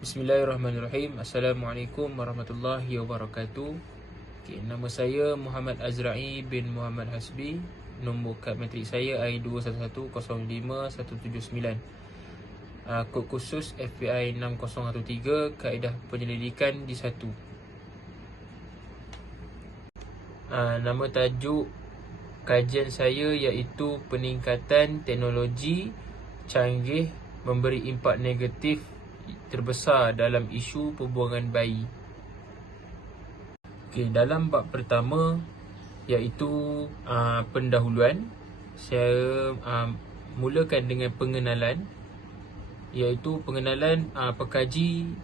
Bismillahirrahmanirrahim. Assalamualaikum warahmatullahi wabarakatuh. Nama saya Muhammad Azra'i bin Muhammad Hasbi. Nombor kad matrik saya I21105179. Kod khusus FBI 6013. Kaedah penyelidikan di 1. Nama tajuk kajian saya iaitu peningkatan teknologi canggih memberi impak negatif terbesar dalam isu perbuangan bayi. Dalam bab pertama iaitu pendahuluan, saya mulakan dengan pengenalan, iaitu pengenalan pekaji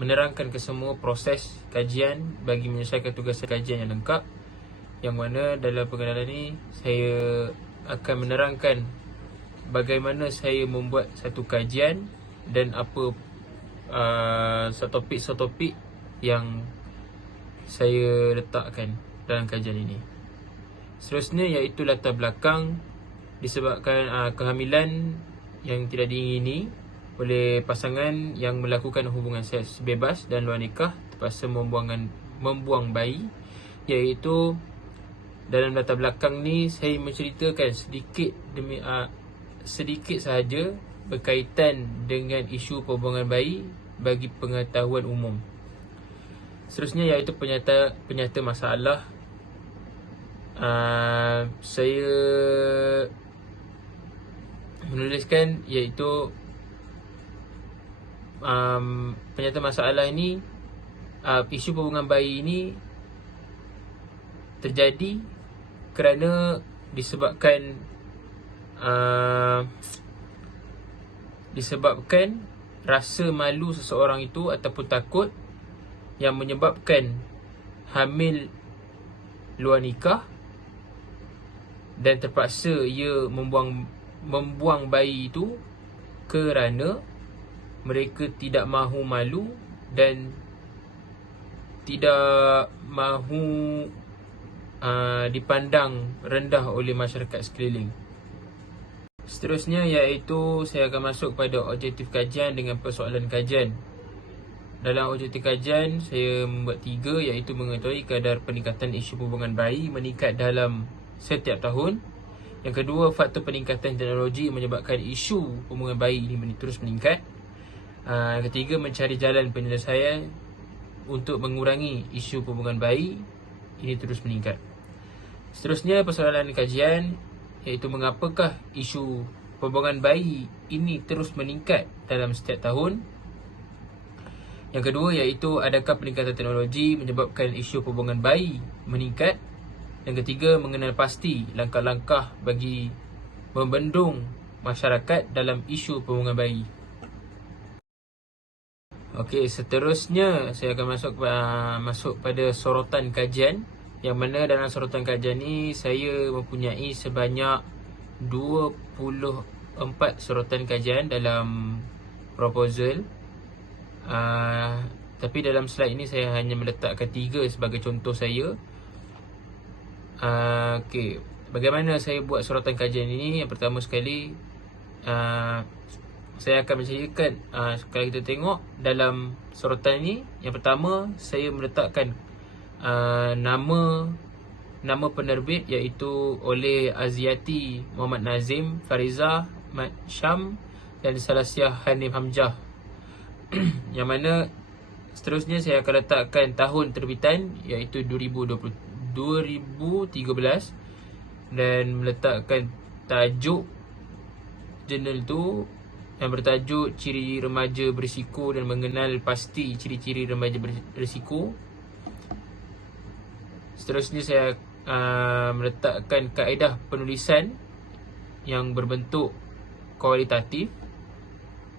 menerangkan kesemua proses kajian bagi menyelesaikan tugas kajian yang lengkap, yang mana dalam pengenalan ini saya akan menerangkan bagaimana saya membuat satu kajian dan apa topik-topik yang saya letakkan dalam kajian ini. Seterusnya iaitu latar belakang disebabkan kehamilan yang tidak diingini oleh pasangan yang melakukan hubungan seks bebas dan luar nikah terpaksa membuang bayi. Iaitu dalam latar belakang ni saya menceritakan sedikit sahaja berkaitan dengan isu perbuangan bayi bagi pengetahuan umum. Seterusnya iaitu penyata masalah. Saya menuliskan iaitu penyata masalah ini, isu perbuangan bayi ini terjadi kerana disebabkan rasa malu seseorang itu ataupun takut yang menyebabkan hamil luar nikah dan terpaksa ia membuang bayi itu kerana mereka tidak mahu malu dan tidak mahu dipandang rendah oleh masyarakat sekeliling. Seterusnya iaitu saya akan masuk pada objektif kajian dengan persoalan kajian. Dalam objektif kajian saya membuat 3, iaitu mengetahui kadar peningkatan isu perbuangan bayi meningkat dalam setiap tahun. Yang kedua, faktor peningkatan teknologi menyebabkan isu perbuangan bayi ini terus meningkat. Yang ketiga, mencari jalan penyelesaian untuk mengurangi isu perbuangan bayi ini terus meningkat. Seterusnya persoalan kajian iaitu mengapakah isu perbuangan bayi ini terus meningkat dalam setiap tahun. Yang kedua iaitu adakah peningkatan teknologi menyebabkan isu perbuangan bayi meningkat. Yang ketiga, mengenal pasti langkah-langkah bagi membendung masyarakat dalam isu perbuangan bayi. Seterusnya saya akan masuk pada sorotan kajian, yang mana dalam sorotan kajian ni saya mempunyai sebanyak 24 sorotan kajian dalam proposal. Tapi dalam slide ini saya hanya meletakkan 3 sebagai contoh saya. Bagaimana saya buat sorotan kajian ini? Yang pertama sekali, saya akan menceritakan, kalau kita tengok dalam sorotan ini, yang pertama saya meletakkan nama penerbit iaitu oleh Aziati Muhammad Nazim, Farizah Mat Syam dan Salasiah Hanif Hamzah. Yang mana seterusnya saya akan letakkan tahun terbitan iaitu 2013 dan meletakkan tajuk jurnal itu yang bertajuk Ciri Remaja Berisiko dan Mengenal Pasti Ciri-ciri Remaja Berisiko. Seterusnya saya meletakkan kaedah penulisan yang berbentuk kualitatif.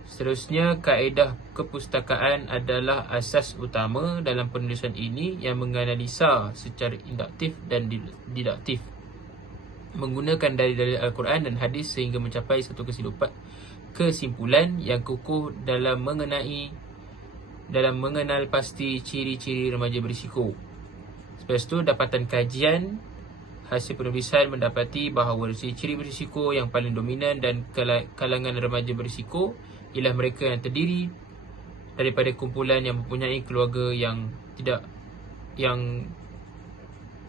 Seterusnya, kaedah kepustakaan adalah asas utama dalam penulisan ini yang menganalisa secara induktif dan diduktif, menggunakan dalil-dalil Al-Quran dan hadis sehingga mencapai satu kesimpulan yang kukuh dalam mengenal pasti ciri-ciri remaja berisiko. Lepas itu, dapatan kajian hasil penulisan mendapati bahawa ciri-ciri berisiko yang paling dominan dan kalangan remaja berisiko ialah mereka yang terdiri daripada kumpulan yang mempunyai keluarga yang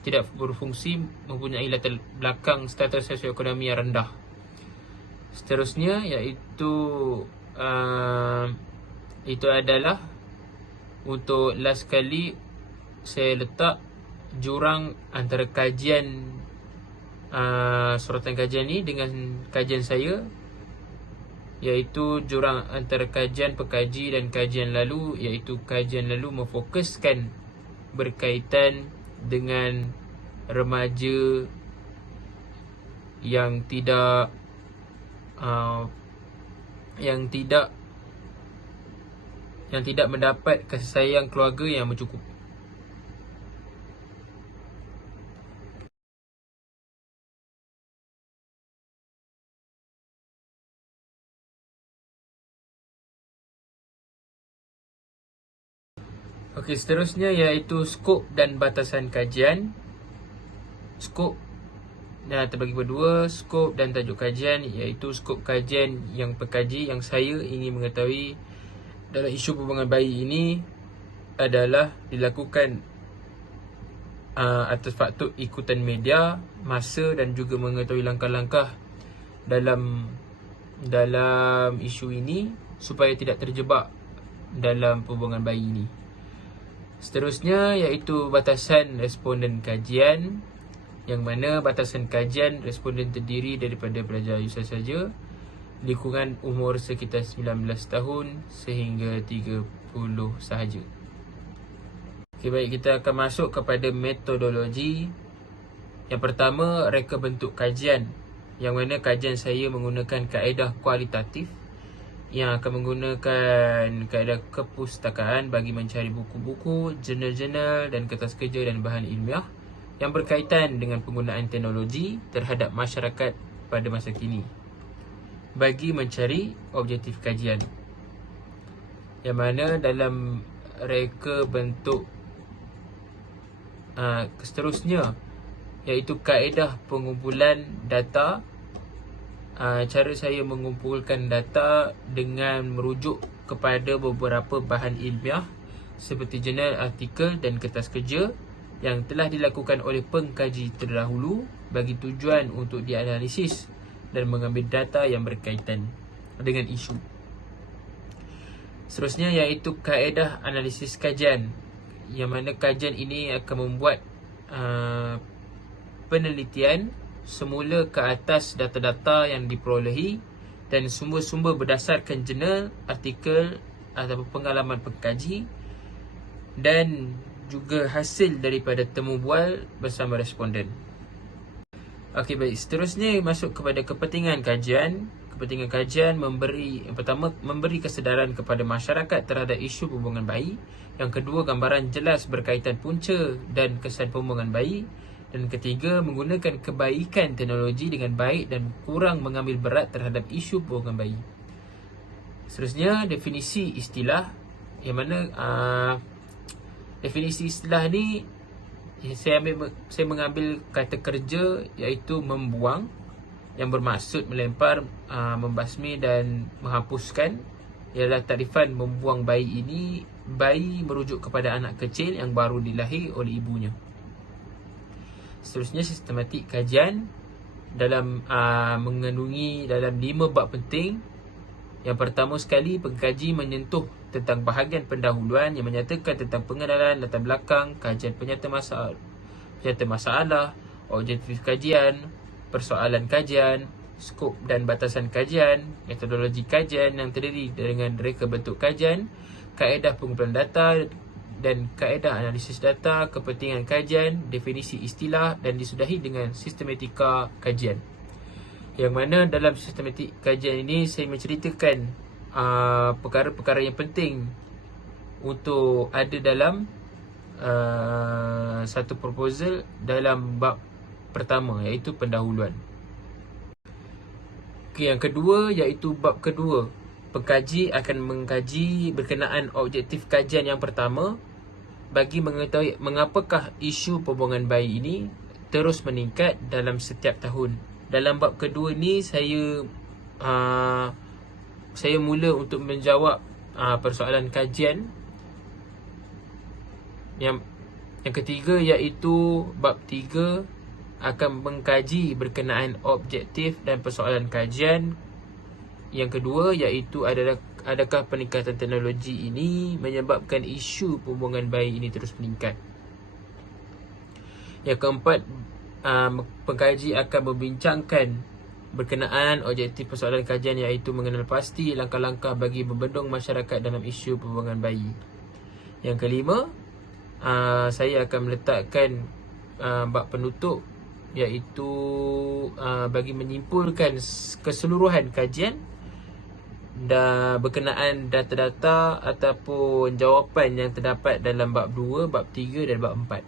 tidak berfungsi, mempunyai latar belakang status sosioekonomi yang rendah. Seterusnya iaitu itu adalah untuk last kali saya letak jurang antara kajian suratan kajian ni dengan kajian saya, iaitu jurang antara kajian pekaji dan kajian lalu, iaitu kajian lalu memfokuskan berkaitan dengan remaja yang tidak mendapat kasih sayang keluarga yang mencukup. Okey, seterusnya iaitu skop dan batasan kajian. Skop terbagi berdua, skop dan tajuk kajian, iaitu skop kajian yang pekaji yang saya ingin mengetahui dalam isu perbuangan bayi ini adalah dilakukan atas faktor ikutan media, masa dan juga mengetahui langkah-langkah dalam isu ini supaya tidak terjebak dalam perbuangan bayi ini. Seterusnya iaitu batasan responden kajian, yang mana batasan kajian responden terdiri daripada pelajar USAS saja, lingkungan umur sekitar 19 tahun sehingga 30 sahaja. Okey, baik, kita akan masuk kepada metodologi. Yang pertama, reka bentuk kajian, yang mana kajian saya menggunakan kaedah kualitatif yang akan menggunakan kaedah kepustakaan bagi mencari buku-buku, jurnal-jurnal dan kertas kerja dan bahan ilmiah yang berkaitan dengan penggunaan teknologi terhadap masyarakat pada masa kini bagi mencari objektif kajian. Yang mana dalam reka bentuk seterusnya iaitu kaedah pengumpulan data. Cara saya mengumpulkan data dengan merujuk kepada beberapa bahan ilmiah seperti jurnal, artikel dan kertas kerja yang telah dilakukan oleh pengkaji terdahulu bagi tujuan untuk dianalisis dan mengambil data yang berkaitan dengan isu. Seterusnya iaitu kaedah analisis kajian, yang mana kajian ini akan membuat penelitian semula ke atas data-data yang diperolehi dan sumber-sumber berdasarkan jurnal, artikel atau pengalaman pengkaji dan juga hasil daripada temu bual bersama responden. Okey, baik, seterusnya masuk kepada kepentingan kajian. Kepentingan kajian memberi, yang pertama, memberi kesedaran kepada masyarakat terhadap isu perbuangan bayi. Yang kedua, gambaran jelas berkaitan punca dan kesan perbuangan bayi. Dan ketiga, menggunakan kebaikan teknologi dengan baik dan kurang mengambil berat terhadap isu perbuangan bayi. Seterusnya, definisi istilah, yang mana definisi istilah ni saya mengambil kata kerja iaitu membuang, yang bermaksud melempar, membasmi dan menghapuskan. Ialah takrifan membuang bayi ini, bayi merujuk kepada anak kecil yang baru dilahir oleh ibunya. Seterusnya, sistematik kajian dalam mengandungi dalam 5 bab penting. Yang pertama sekali, pengkaji menyentuh tentang bahagian pendahuluan yang menyatakan tentang pengenalan latar belakang, kajian penyata masalah, objektif kajian, persoalan kajian, skop dan batasan kajian, metodologi kajian yang terdiri dengan reka bentuk kajian, kaedah pengumpulan data dan kaedah analisis data, kepentingan kajian, definisi istilah dan disudahi dengan sistematika kajian. Yang mana dalam sistematik kajian ini saya menceritakan perkara-perkara yang penting untuk ada dalam satu proposal dalam bab pertama, iaitu pendahuluan. Okay, yang kedua iaitu bab kedua. Pengkaji akan mengkaji berkenaan objektif kajian yang pertama bagi mengetahui mengapakah isu perbuangan bayi ini terus meningkat dalam setiap tahun. Dalam bab kedua ni saya mula untuk menjawab persoalan kajian. Yang ketiga iaitu bab 3 akan mengkaji berkenaan objektif dan persoalan kajian. Yang kedua iaitu adakah peningkatan teknologi ini menyebabkan isu pembuangan bayi ini terus meningkat. Yang keempat, pengkaji akan membincangkan berkenaan objektif persoalan kajian iaitu mengenal pasti langkah-langkah bagi membendung masyarakat dalam isu pembuangan bayi. Yang kelima, saya akan meletakkan bab penutup iaitu bagi menyimpulkan keseluruhan kajian dan berkenaan data-data ataupun jawapan yang terdapat dalam bab 2, bab 3 dan bab 4.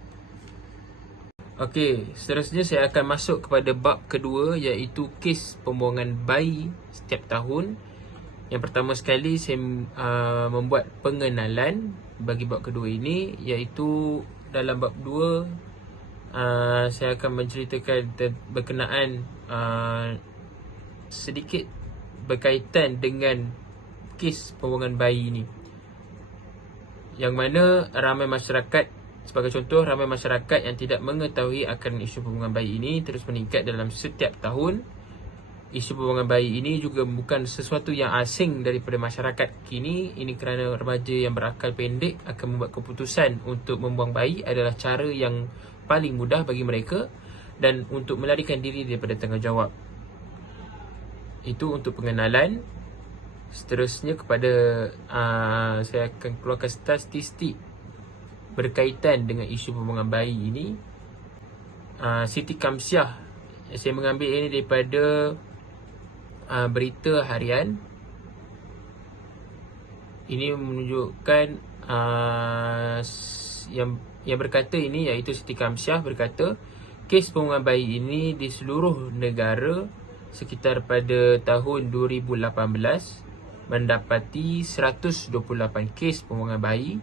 Okey, seterusnya saya akan masuk kepada bab kedua iaitu kes pembuangan bayi setiap tahun. Yang pertama sekali saya membuat pengenalan bagi bab kedua ini iaitu dalam bab 2 saya akan menceritakan berkenaan sedikit berkaitan dengan kes pembuangan bayi ini, yang mana ramai masyarakat, sebagai contoh, ramai masyarakat yang tidak mengetahui akan isu pembuangan bayi ini terus meningkat dalam setiap tahun. Isu pembuangan bayi ini juga bukan sesuatu yang asing daripada masyarakat kini. Ini kerana remaja yang berakal pendek akan membuat keputusan untuk membuang bayi adalah cara yang paling mudah bagi mereka dan untuk melarikan diri daripada tanggungjawab. Itu untuk pengenalan. Seterusnya saya akan keluarkan statistik berkaitan dengan isu pembuangan bayi ini. Siti Kamsiah, saya mengambil ini daripada berita harian. Ini menunjukkan yang berkata ini iaitu Siti Kamsiah berkata kes pembuangan bayi ini di seluruh negara sekitar pada tahun 2018 mendapati 128 kes pembuangan bayi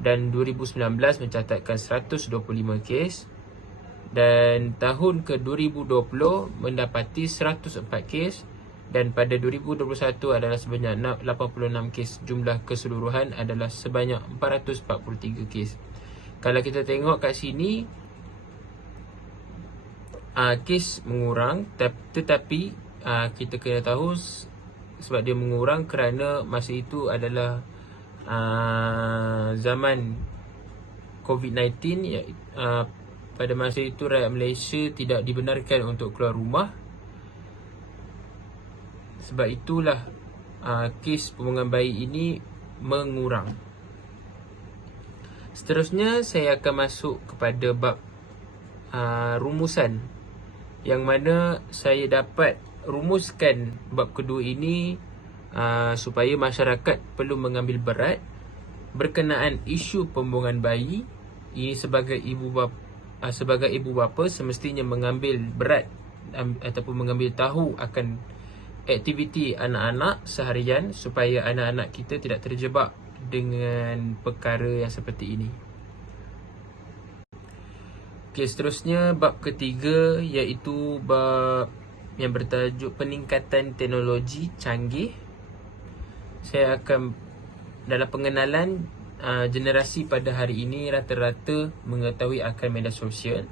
dan 2019 mencatatkan 125 kes, dan tahun ke 2020 mendapati 104 kes, dan pada 2021 adalah sebanyak 86 kes. Jumlah keseluruhan adalah sebanyak 443 kes. Kalau kita tengok kat sini, kes mengurang, tetapi kita kena tahu sebab dia mengurang kerana masa itu adalah zaman COVID-19. Pada masa itu rakyat Malaysia tidak dibenarkan untuk keluar rumah. Sebab itulah kes pembuangan bayi ini mengurang. Seterusnya saya akan masuk kepada bab rumusan, yang mana saya dapat rumuskan bab kedua ini supaya masyarakat perlu mengambil berat berkenaan isu pembuangan bayi. Ini sebagai ibu bapa semestinya mengambil berat ataupun mengambil tahu akan aktiviti anak-anak seharian supaya anak-anak kita tidak terjebak dengan perkara yang seperti ini. Okey, seterusnya bab ketiga iaitu bab yang bertajuk peningkatan teknologi canggih. Saya akan dalam pengenalan generasi pada hari ini rata-rata mengetahui akan media sosial,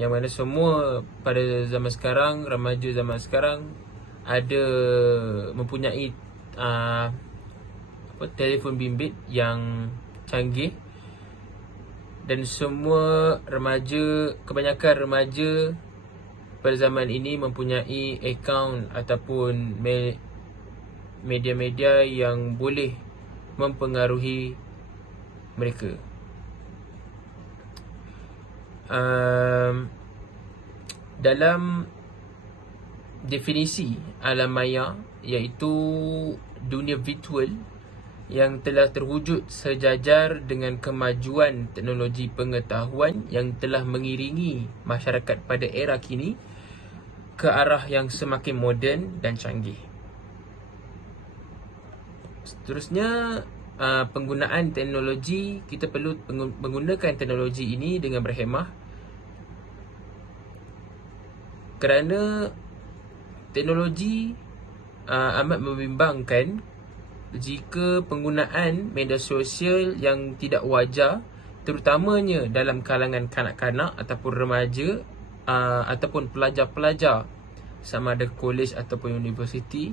yang mana semua pada zaman sekarang, remaja zaman sekarang ada mempunyai telefon bimbit yang canggih, dan semua remaja, kebanyakan remaja pada zaman ini mempunyai akaun ataupun media-media yang boleh mempengaruhi mereka. Dalam definisi alam maya iaitu dunia virtual yang telah terwujud sejajar dengan kemajuan teknologi pengetahuan yang telah mengiringi masyarakat pada era kini ke arah yang semakin moden dan canggih. Seterusnya, penggunaan teknologi, kita perlu menggunakan teknologi ini dengan berhemah, kerana teknologi amat membimbangkan jika penggunaan media sosial yang tidak wajar, terutamanya dalam kalangan kanak-kanak ataupun remaja ataupun pelajar-pelajar sama ada kolej ataupun universiti,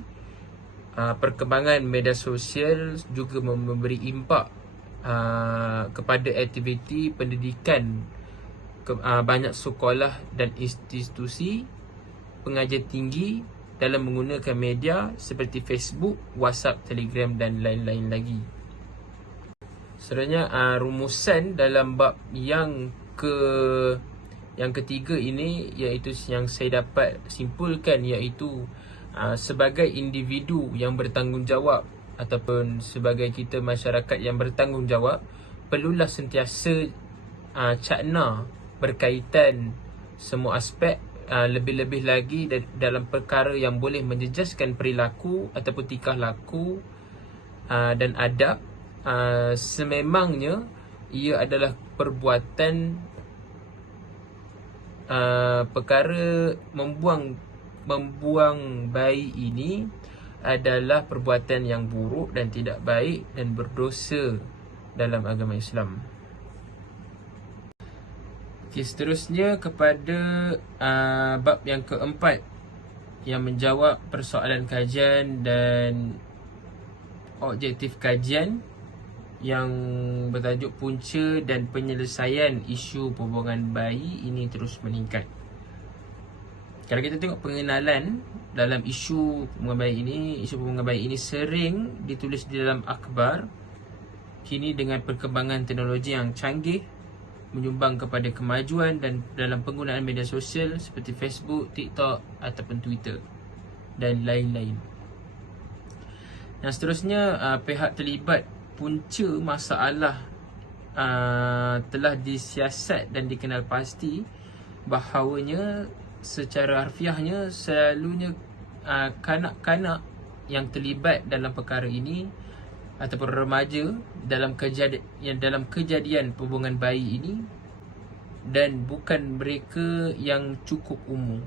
perkembangan media sosial juga memberi impak kepada aktiviti pendidikan banyak sekolah dan institusi pengajian tinggi dalam menggunakan media seperti Facebook, WhatsApp, Telegram dan lain-lain lagi. Sebenarnya rumusan dalam bab yang ketiga ini, iaitu yang saya dapat simpulkan, iaitu sebagai individu yang bertanggungjawab ataupun sebagai kita masyarakat yang bertanggungjawab, perlulah sentiasa cakna berkaitan semua aspek, lebih-lebih lagi dalam perkara yang boleh menjejaskan perilaku ataupun tingkah laku dan adab, sememangnya ia adalah perbuatan perkara membuang bayi ini adalah perbuatan yang buruk dan tidak baik dan berdosa dalam agama Islam. Okay, seterusnya kepada bab yang keempat yang menjawab persoalan kajian dan objektif kajian yang bertajuk punca dan penyelesaian isu perbuangan bayi ini terus meningkat. Kalau kita tengok pengenalan dalam isu perbuangan bayi ini, isu perbuangan bayi ini sering ditulis di dalam akhbar. Kini dengan perkembangan teknologi yang canggih menyumbang kepada kemajuan dan dalam penggunaan media sosial seperti Facebook, TikTok ataupun Twitter dan lain-lain. Dan seterusnya, pihak terlibat punca masalah telah disiasat dan dikenal pasti bahawanya secara harfiahnya selalunya kanak-kanak yang terlibat dalam perkara ini ataupun remaja dalam kejadian perbuangan bayi ini, dan bukan mereka yang cukup umur,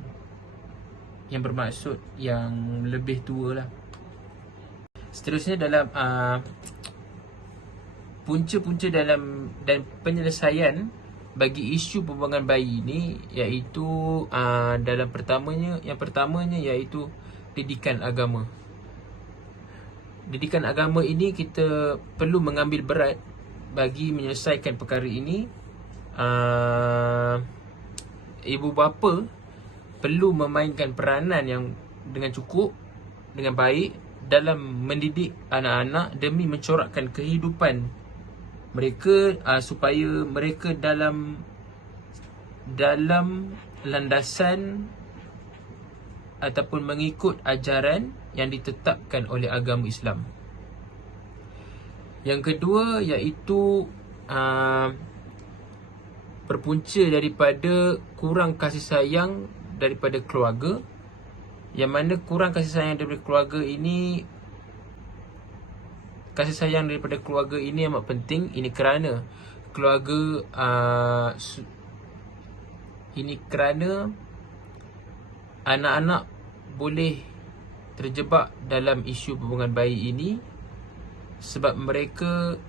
yang bermaksud yang lebih tua lah. Seterusnya dalam punca-punca dalam dan penyelesaian bagi isu perbuangan bayi ini, iaitu dalam yang pertamanya iaitu didikan agama. Didikan agama ini kita perlu mengambil berat bagi menyelesaikan perkara ini. Ibu bapa perlu memainkan peranan yang dengan cukup, dengan baik dalam mendidik anak-anak demi mencorakkan kehidupan mereka, supaya mereka dalam landasan ataupun mengikut ajaran yang ditetapkan oleh agama Islam. Yang kedua iaitu berpunca daripada kurang kasih sayang daripada keluarga, yang mana kurang kasih sayang daripada keluarga ini, kasih sayang daripada keluarga ini amat penting. Ini kerana anak-anak boleh terjebak dalam isu perbuangan bayi ini sebab mereka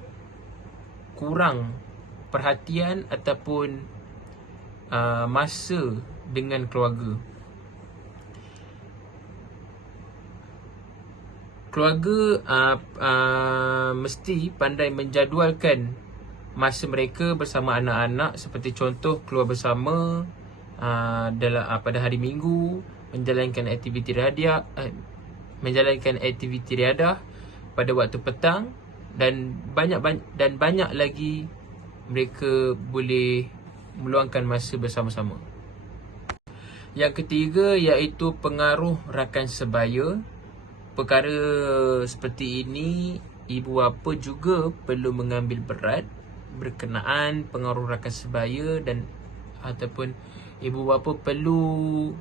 kurang perhatian ataupun masa dengan keluarga. Keluarga mesti pandai menjadualkan masa mereka bersama anak-anak, seperti contoh keluar bersama pada hari Minggu, menjalankan aktiviti riadah pada waktu petang, dan banyak lagi mereka boleh meluangkan masa bersama-sama. Yang ketiga iaitu pengaruh rakan sebaya. Perkara seperti ini ibu bapa juga perlu mengambil berat berkenaan pengaruh rakan sebaya, dan ataupun ibu bapa perlu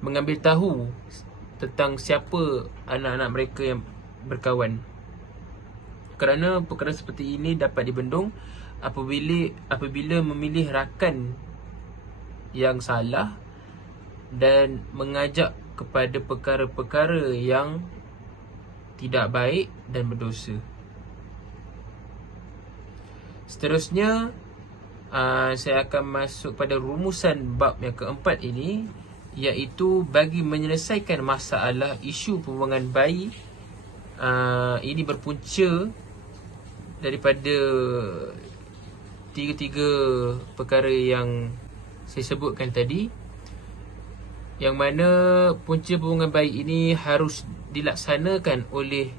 mengambil tahu tentang siapa anak-anak mereka yang berkawan, kerana perkara seperti ini dapat dibendung apabila memilih rakan yang salah dan mengajak kepada perkara-perkara yang tidak baik dan berdosa. Seterusnya, saya akan masuk pada rumusan bab yang keempat ini, iaitu bagi menyelesaikan masalah isu pembuangan bayi. Ini berpunca daripada tiga-tiga perkara yang saya sebutkan tadi, yang mana punca pembuangan bayi ini harus dilaksanakan oleh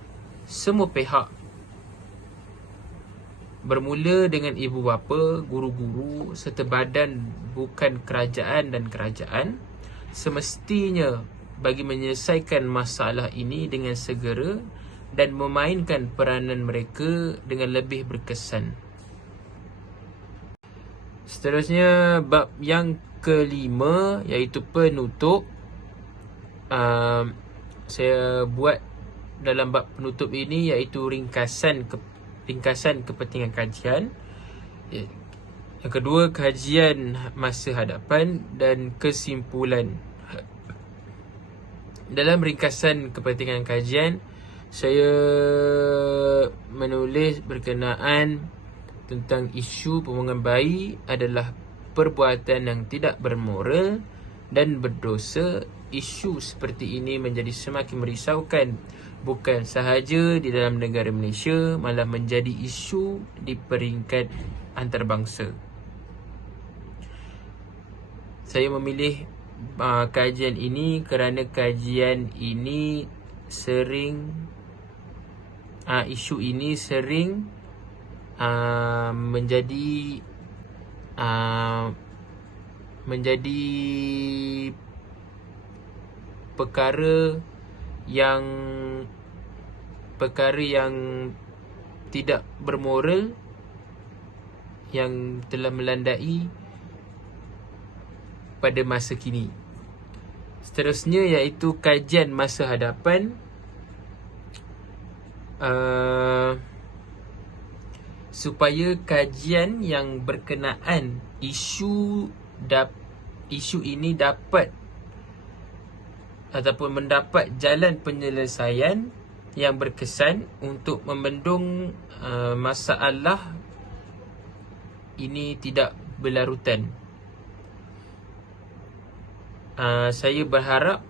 semua pihak, bermula dengan ibu bapa, guru-guru serta badan bukan kerajaan dan kerajaan. Semestinya bagi menyelesaikan masalah ini dengan segera dan memainkan peranan mereka dengan lebih berkesan. Seterusnya, bab yang kelima, iaitu penutup. Saya buat dalam bab penutup ini iaitu ringkasan kepentingan kajian. Yang kedua, kajian masa hadapan dan kesimpulan. Dalam ringkasan kepentingan kajian, saya menulis berkenaan tentang isu pembuangan bayi adalah perbuatan yang tidak bermoral dan berdosa. Isu seperti ini menjadi semakin merisaukan, bukan sahaja di dalam negara Malaysia, malah menjadi isu di peringkat antarabangsa. Saya memilih kajian ini kerana kajian ini sering isu ini sering menjadi perkara yang tidak bermoral yang telah melandai pada masa kini. Seterusnya iaitu kajian masa hadapan. Supaya kajian yang berkenaan isu ini dapat ataupun mendapat jalan penyelesaian yang berkesan untuk membendung masalah ini tidak berlarutan. Saya berharap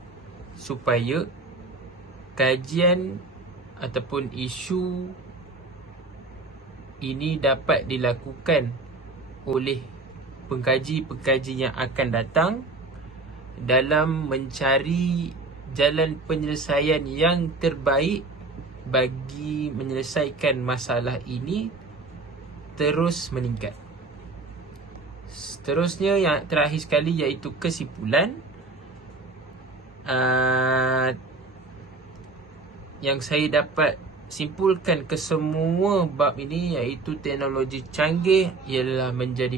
supaya kajian ataupun isu ini dapat dilakukan oleh pengkaji-pengkaji yang akan datang dalam mencari jalan penyelesaian yang terbaik bagi menyelesaikan masalah ini terus meningkat. Seterusnya, yang terakhir sekali iaitu kesimpulan. Yang saya dapat simpulkan kesemua bab ini iaitu teknologi canggih ialah menjadi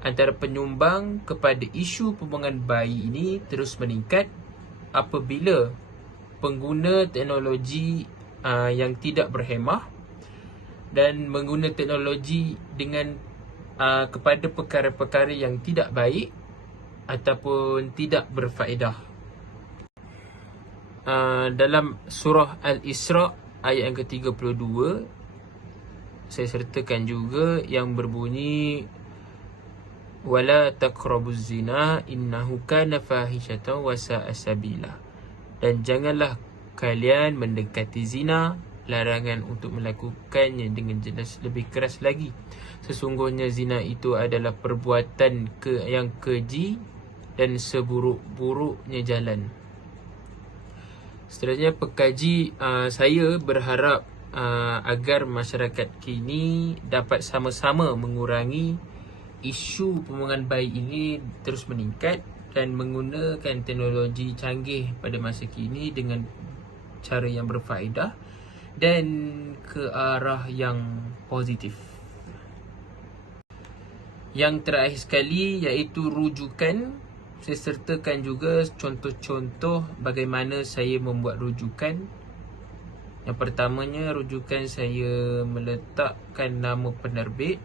antara penyumbang kepada isu pembuangan bayi ini terus meningkat apabila pengguna teknologi yang tidak berhemah dan mengguna teknologi dengan kepada perkara-perkara yang tidak baik ataupun tidak berfaedah. Dalam surah Al-Isra ayat yang ke-32, saya sertakan juga yang berbunyi wala taqrabuz zina innahu kana fahishatan wa sa'a sabila. Dan janganlah kalian mendekati zina, larangan untuk melakukannya dengan jelas lebih keras lagi. Sesungguhnya zina itu adalah perbuatan yang keji dan seburuk-buruknya jalan. Seterusnya, pengkaji saya berharap agar masyarakat kini dapat sama-sama mengurangi isu pembuangan bayi ini terus meningkat dan menggunakan teknologi canggih pada masa kini dengan cara yang berfaedah dan ke arah yang positif. Yang terakhir sekali iaitu rujukan. Saya sertakan juga contoh-contoh bagaimana saya membuat rujukan. Yang pertamanya, rujukan saya meletakkan nama penerbit.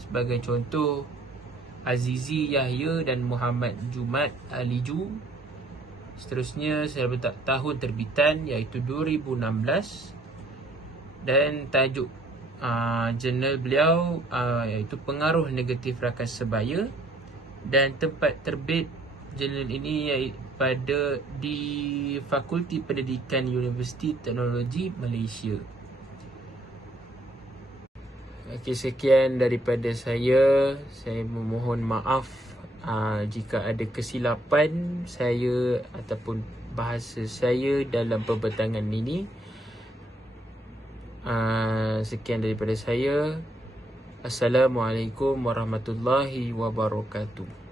Sebagai contoh, Azizi Yahya dan Muhammad Jumat Aliju. Seterusnya saya letak tahun terbitan iaitu 2016 dan tajuk jurnal beliau iaitu Pengaruh Negatif Rakan Sebaya, dan tempat terbit jurnal ini pada di Fakulti Pendidikan Universiti Teknologi Malaysia. Okey, sekian daripada saya. Saya memohon maaf jika ada kesilapan saya ataupun bahasa saya dalam pembentangan ini. Sekian daripada saya. Assalamualaikum warahmatullahi wabarakatuh.